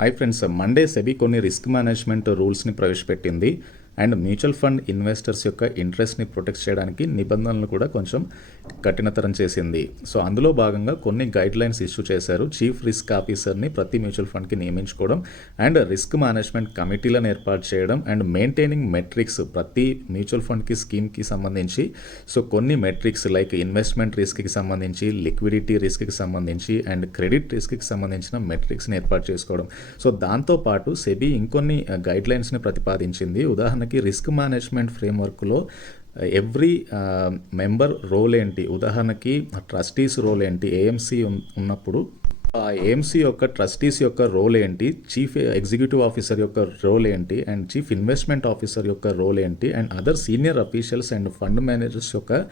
Hi friends, Monday SEBI కొన్ని risk management రూల్స్ని ప్రవేశపెట్టింది అండ్ మ్యూచువల్ ఫండ్ ఇన్వెస్టర్స్ యొక్క ఇంట్రెస్ట్ని ప్రొటెక్ట్ చేయడానికి నిబంధనలు కూడా కొంచెం కఠినతరం చేసింది. సో అందులో భాగంగా కొన్ని గైడ్ లైన్స్ ఇష్యూ చేశారు. చీఫ్ రిస్క్ ఆఫీసర్ని ప్రతి మ్యూచువల్ ఫండ్కి నియమించుకోవడం అండ్ రిస్క్ మేనేజ్మెంట్ కమిటీలను ఏర్పాటు చేయడం అండ్ మెయింటైనింగ్ మెట్రిక్స్ ప్రతి మ్యూచువల్ ఫండ్కి స్కీమ్కి సంబంధించి. సో కొన్ని మెట్రిక్స్ లైక్ ఇన్వెస్ట్మెంట్ రిస్క్కి సంబంధించి, లిక్విడిటీ రిస్క్కి సంబంధించి అండ్ క్రెడిట్ రిస్క్కి సంబంధించిన మెట్రిక్స్ని ఏర్పాటు చేసుకోవడం. సో దాంతోపాటు సెబీ ఇంకొన్ని గైడ్ లైన్స్ని ప్రతిపాదించింది. ఉదాహరణకి రిస్క్ మేనేజ్మెంట్ ఫ్రేమ్వర్క్లో ఎవ్రీ మెంబర్ రోల్ ఏంటి, ఉదాహరణకి ట్రస్టీస్ రోల్ ఏంటి, ఏఎంసీ ఉన్నప్పుడు ఆ ఏఎంసీ యొక్క ట్రస్టీస్ యొక్క రోల్ ఏంటి, చీఫ్ ఎగ్జిక్యూటివ్ ఆఫీసర్ యొక్క రోల్ ఏంటి అండ్ చీఫ్ ఇన్వెస్ట్మెంట్ ఆఫీసర్ యొక్క రోల్ ఏంటి and other senior officials and fund managers యొక్క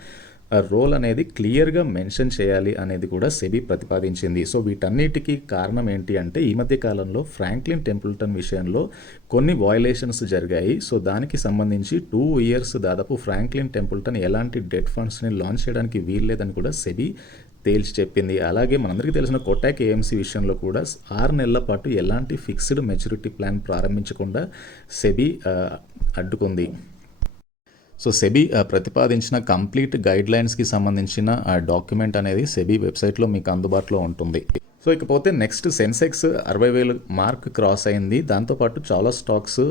రోల్ అనేది క్లియర్గా మెన్షన్ చేయాలి అనేది కూడా సెబీ ప్రతిపాదించింది. సో వీటన్నిటికీ కారణం ఏంటి అంటే ఈ మధ్య కాలంలో ఫ్రాంక్లిన్ టెంపుల్టన్ విషయంలో కొన్ని వయలేషన్స్ జరిగాయి. సో దానికి సంబంధించి 2 years దాదాపు ఫ్రాంక్లిన్ టెంపుల్టన్ ఎలాంటి డెట్ ఫండ్స్ని లాంచ్ చేయడానికి వీల్లేదని కూడా సెబీ తేల్చి చెప్పింది. అలాగే మనందరికీ తెలిసిన కోటాక్ ఏఎంసీ విషయంలో కూడా 6 నెలల పాటు ఎలాంటి ఫిక్స్డ్ మెచ్యూరిటీ ప్లాన్ ప్రారంభించకుండా సెబీ అడ్డుకుంది. సో సెబీ ప్రతిపాదించిన కంప్లీట్ గైడ్ లైన్స్కి సంబంధించిన డాక్యుమెంట్ అనేది సెబీ వెబ్సైట్లో మీకు అందుబాటులో ఉంటుంది. సో ఇకపోతే నెక్స్ట్ సెన్సెక్స్ 60,000 మార్క్ క్రాస్ అయింది. దాంతోపాటు చాలా స్టాక్స్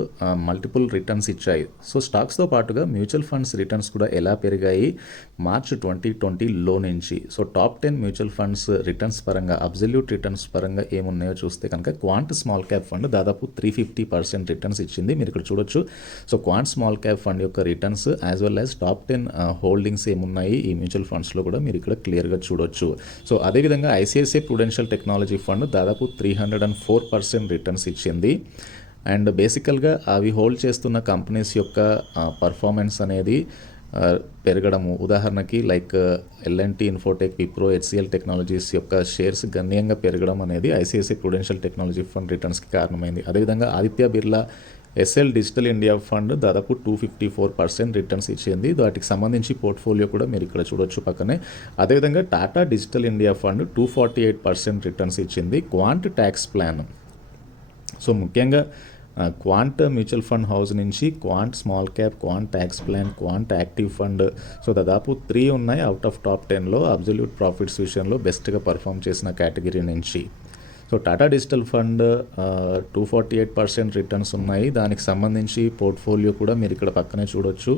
మల్టిపుల్ రిటర్న్స్ ఇచ్చాయి. సో స్టాక్స్తో పాటుగా మ్యూచువల్ ఫండ్స్ రిటర్న్స్ కూడా ఎలా పెరిగాయి మార్చ్ 2020లో నుంచి. So top 10 mutual funds returns పరంగా, అబ్జల్యూట్ రిటర్న్స్ పరంగా ఏమున్నాయో చూస్తే కనుక క్వాంట్ స్మాల్ క్యాప్ ఫండ్ దాదాపు 350% రిటర్న్స్ ఇచ్చింది. మీరు ఇక్కడ చూడొచ్చు. So Quant small cap fund యొక్క returns as well as top 10 holdings ఏమున్నాయి ఈ మ్యూచువల్ ఫండ్స్లో కూడా మీరు ఇక్కడ క్లియర్గా చూడొచ్చు. సో అదేవిధంగా ఐసిఐసిఐ ప్రుడెన్షియల్ టెక్నాలజీ ఫండ్ దాదాపు 304% రిటర్న్స్ ఇచ్చింది. అండ్ బేసికల్గా అవి హోల్డ్ చేస్తున్న కంపెనీస్ యొక్క పర్ఫార్మెన్స్ అనేది పెరగడము, ఉదాహరణకి like LNT Infotech, Wipro, HCL technologies యొక్క షేర్స్ గణనీయంగా పెరగడం అనేది ఐసిఐసిఐ ప్రుడెన్షియల్ టెక్నాలజీ ఫండ్ రిటర్న్స్కి కారణమైంది. అదేవిధంగా Aditya Birla SL digital India fund దాదాపు 254% రిటర్న్స్ ఇచ్చింది. వాటికి సంబంధించి పోర్ట్ఫోలియో కూడా మీరు ఇక్కడ చూడొచ్చు పక్కనే. అదేవిధంగా Tata digital India fund 248% returns ఇచ్చింది. క్వాంట్ ట్యాక్స్ ప్లాన్, సో ముఖ్యంగా క్వాంట్ మ్యూచువల్ ఫండ్ హౌస్ నుంచి Quant small cap, Quant tax plan, Quant active fund, so దాదాపు 3 ఉన్నాయి అవుట్ ఆఫ్ టాప్ 10లో అబ్జల్యూట్ ప్రాఫిట్స్ విషయంలో బెస్ట్గా పర్ఫామ్ చేసిన కేటగిరీ నుంచి. So Tata digital fund 248% returns ఉన్నాయి. దానికి సంబంధించి పోర్ట్ఫోలియో కూడా మీరు ఇక్కడ పక్కనే చూడొచ్చు.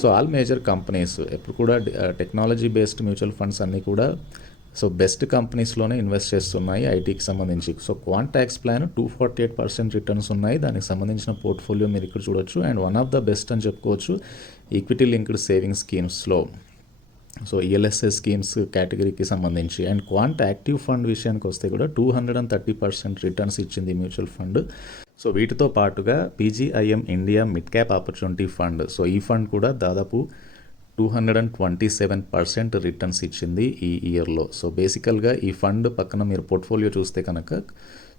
సో ఆల్ మేజర్ కంపెనీస్ ఎప్పుడు కూడా టెక్నాలజీ బేస్డ్ మ్యూచువల్ ఫండ్స్ అన్నీ కూడా సో బెస్ట్ కంపెనీస్లోనే ఇన్వెస్ట్ చేస్తున్నాయి ఐటీకి సంబంధించి. So Quant tax plan 248% returns ఉన్నాయి. దానికి సంబంధించిన పోర్ట్ఫోలియో మీరు ఇక్కడ చూడొచ్చు. And one of the best అని చెప్పుకోవచ్చు ఈక్విటీ లింక్డ్ సేవింగ్ స్కీమ్స్లో. సో ఈఎల్ఎస్ఎస్ స్కీమ్స్ కేటగిరీకి సంబంధించి. అండ్ క్వాంట్ యాక్టివ్ ఫండ్ విషయానికి వస్తే కూడా 230% రిటర్న్స్ ఇచ్చింది మ్యూచువల్ ఫండ్. సో వీటితో పాటుగా PGIM India mid cap opportunity fund, so ఈ ఫండ్ కూడా దాదాపు 227% రిటర్న్స్ ఇచ్చింది ఈ ఇయర్లో. సో బేసికల్గా ఈ ఫండ్ పక్కన మీరు పోర్ట్ఫోలియో చూస్తే కనుక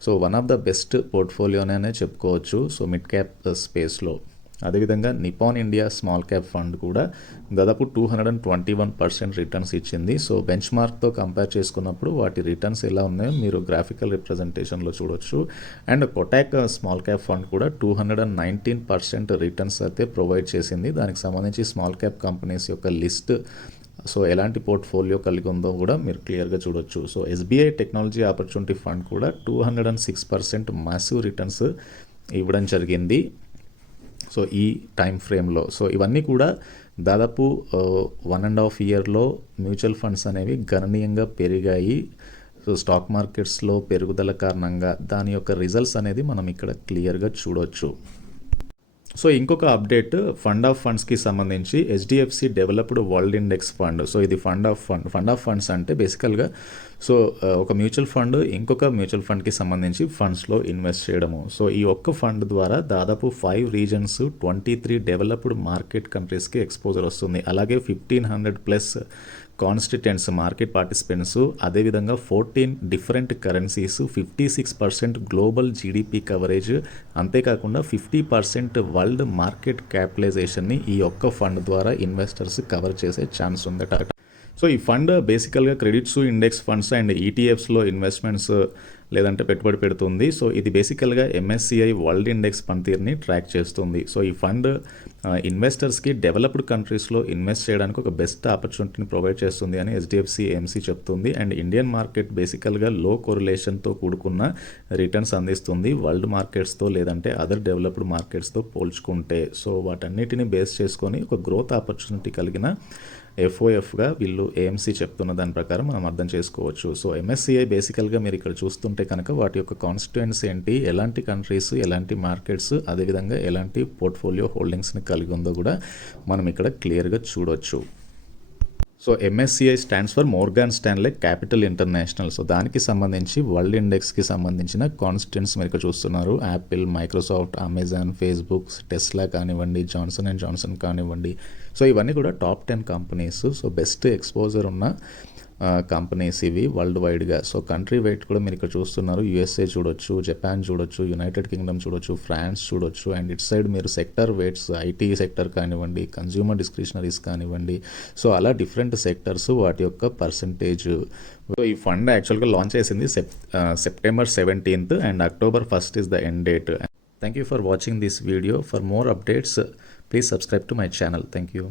so one of the best పోర్ట్ఫోలియోనే చెప్పుకోవచ్చు సో మిడ్ క్యాప్ స్పేస్లో. అదేవిధంగా Nippon India small cap fund కూడా దాదాపు 221% రిటర్న్స్ ఇచ్చింది. సో బెంచ్ మార్క్తో కంపేర్ చేసుకున్నప్పుడు వాటి రిటర్న్స్ ఎలా ఉన్నాయో మీరు గ్రాఫికల్ రిప్రజెంటేషన్లో చూడొచ్చు. And Kotak small cap fund కూడా 219% రిటర్న్స్ అయితే ప్రొవైడ్ చేసింది. దానికి సంబంధించి స్మాల్ క్యాప్ కంపెనీస్ యొక్క లిస్ట్, సో ఎలాంటి పోర్ట్ఫోలియో కలిగి ఉందో కూడా మీరు క్లియర్గా చూడొచ్చు. So SBI technology opportunity fund కూడా 206% మ్యాసివ్ రిటర్న్స్ ఇవ్వడం జరిగింది సో ఈ టైం ఫ్రేమ్లో. సో ఇవన్నీ కూడా దాదాపు 1.5 yearలో మ్యూచువల్ ఫండ్స్ అనేవి గణనీయంగా పెరిగాయి. సో స్టాక్ మార్కెట్స్లో పెరుగుదల కారణంగా దాని యొక్క రిజల్ట్స్ అనేది మనం ఇక్కడ క్లియర్గా చూడొచ్చు. సో ఇంకొక అప్డేట్ ఫండ్ ఆఫ్ ఫండ్స్కి సంబంధించి HDFC developed world index fund. So ఇది ఫండ్ ఆఫ్ ఫండ్స్ అంటే బేసికల్గా సో ఒక మ్యూచువల్ ఫండ్ ఇంకొక మ్యూచువల్ ఫండ్కి సంబంధించి ఫండ్స్లో ఇన్వెస్ట్ చేయడము. సో ఈ ఒక్క ఫండ్ ద్వారా దాదాపు 5 రీజన్స్ 23 డెవలప్డ్ మార్కెట్ కంట్రీస్కి ఎక్స్పోజర్ వస్తుంది. అలాగే 1500+ కాన్స్టిట్యూయెంట్స్ మార్కెట్ పార్టిసిపెంట్స్, అదేవిధంగా 14 different currencies, 56% global GDP coverage, అంతేకాకుండా 50% వరల్డ్ మార్కెట్ క్యాపిటలైజేషన్ని ఈ ఒక్క ఫండ్ ద్వారా ఇన్వెస్టర్స్ కవర్ చేసే ఛాన్స్ ఉందట. సో ఈ ఫండ్ బేసికల్గా క్రెడిట్స్ ఇండెక్స్ ఫండ్స్ అండ్ ఈటీఎఫ్స్లో ఇన్వెస్ట్మెంట్స్ లేదంటే పెట్టుబడి పెడుతుంది. సో ఇది బేసికల్గా ఎంఎస్సిఐ వరల్డ్ ఇండెక్స్ పనితీరుని ట్రాక్ చేస్తుంది. సో ఈ ఫండ్ ఇన్వెస్టర్స్కి డెవలప్డ్ కంట్రీస్లో ఇన్వెస్ట్ చేయడానికి ఒక బెస్ట్ ఆపర్చునిటీని ప్రొవైడ్ చేస్తుంది అని హెచ్డిఎఫ్సి ఏఎంసీ చెప్తుంది. అండ్ ఇండియన్ మార్కెట్ బేసికల్గా లో కోరిలేషన్తో కూడుకున్న రిటర్న్స్ అందిస్తుంది వరల్డ్ మార్కెట్స్తో లేదంటే అదర్ డెవలప్డ్ మార్కెట్స్తో పోల్చుకుంటే. సో వాటన్నిటిని బేస్ చేసుకొని ఒక గ్రోత్ ఆపర్చునిటీ కలిగిన ఎఫ్ఓఎఫ్గా వీళ్ళు ఏఎంసీ చెప్తున్న దాని ప్రకారం మనం అర్థం చేసుకోవచ్చు. సో ఎంఎస్సిఐ బేసికల్గా మీరు ఇక్కడ చూస్తుంటే కనుక వాటి యొక్క కాన్స్టిట్యుయెన్స్ ఏంటి, ఎలాంటి కంట్రీస్, ఎలాంటి మార్కెట్స్, అదేవిధంగా ఎలాంటి పోర్ట్ఫోలియో హోల్డింగ్స్ని కలిగి ఉందో కూడా మనం ఇక్కడ క్లియర్గా చూడొచ్చు. So MSCI stands for Morgan స్టాన్లే capital international. So దానికి సంబంధించి వరల్డ్ ఇండెక్స్కి సంబంధించిన కాన్స్టిట్యుయెంట్స్ మీరు ఇక్కడ చూస్తున్నారు. Apple, Microsoft, Amazon, Facebook, Tesla కానివ్వండి, జాన్సన్ అండ్ జాన్సన్ కానివ్వండి. సో ఇవన్నీ కూడా top 10 companies. So best exposure ఉన్న కంపెనీస్ ఇవి వరల్డ్ వైడ్గా. సో కంట్రీ వైడ్ కూడా మీరు ఇక్కడ చూస్తున్నారు. యూఎస్ఏ చూడొచ్చు, జపాన్ చూడొచ్చు, యునైటెడ్ కింగ్డమ్ చూడొచ్చు, ఫ్రాన్స్ చూడొచ్చు. అండ్ ఇట్ సైడ్ మీరు సెక్టర్ వెయిట్స్, ఐటీ సెక్టర్ కానివ్వండి, కన్జ్యూమర్ డిస్క్రిషనరీస్ కానివ్వండి. సో అలా డిఫరెంట్ సెక్టర్స్ వాటి యొక్క పర్సంటేజ్. సో ఈ ఫండ్ యాక్చువల్గా లాంచ్ చేసింది September 17th and October 1st is the end date. Thank you for watching this video. For more updates, please subscribe to my channel. Thank you.